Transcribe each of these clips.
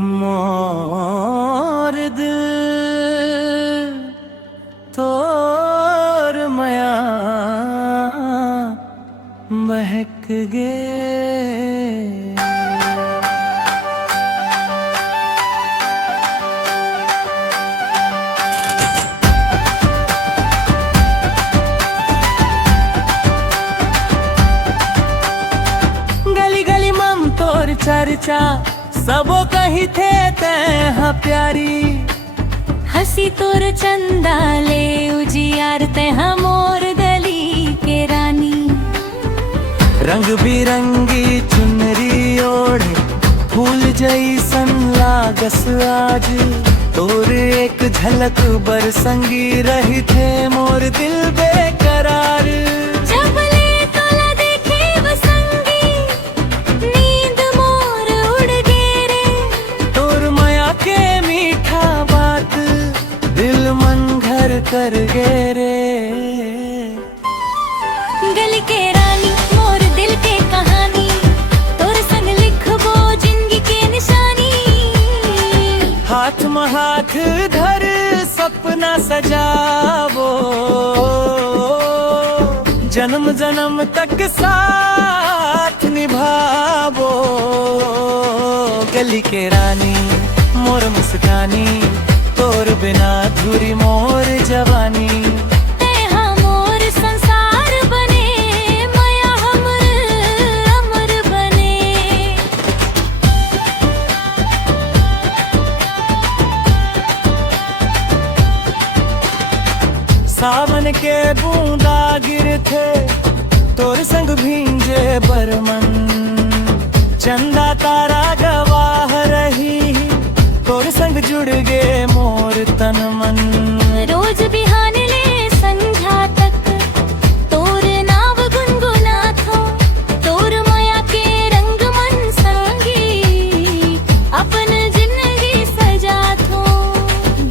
मोर दिल तोर मया महक गे। गली गली मम तोर चर्चा सबो कही थे तैहा प्यारी। हसी तोर चंदा ले उजियार तैहा मोर गली के रानी। रंग बिरंगी चुनरी ओढ़े फूल जैसन लागस आज। तोर एक झलक बरसंगी रही थे मोर दिल बेकरार। कर गे रे गली के रानी मोर दिल के कहानी। तोर संग लिखबो जिंदगी के निशानी। हाथ में हाथ धर सपना सजावो। जन्म जन्म तक साथ निभावो। गली के रानी मोर मुस्कानी। तोर बिना अधूरी मोर जवानी। तैहा मोर संसार बने मया हमर अमर बने। सावन के बूंदा गिरथे तोर संग भींजे बरमन। चंदा तारा गवाह रही तोर संग जुड़ गे मोर तन मन। रोज बिहान ले संध्या तक तोर नाव गुनगुनाथो। तोर माया के रंग मन संगी अपन जिंदगी सजाथो।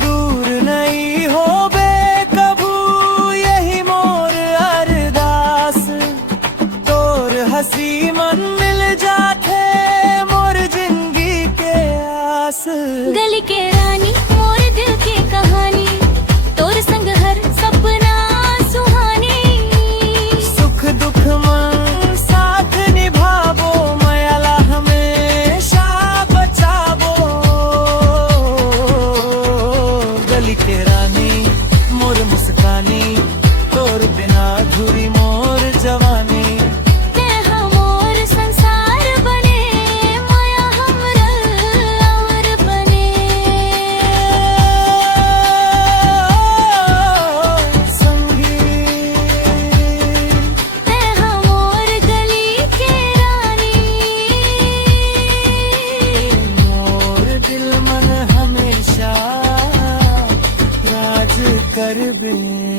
दूर नहीं होबे कभू यही मोर अरदास। तोर हंसी मन मिल जाथे मोर जिंदगी के आस। गली के रानी मोर दिल की कहानी। तोर संग हर सपना सुहानी। सुख दुख में साथ निभावो मयाला हमेशा बचावो। गली के रानी मोर मुस्कानी। तोर बिना अधूरी मोर जवानी। कर बे।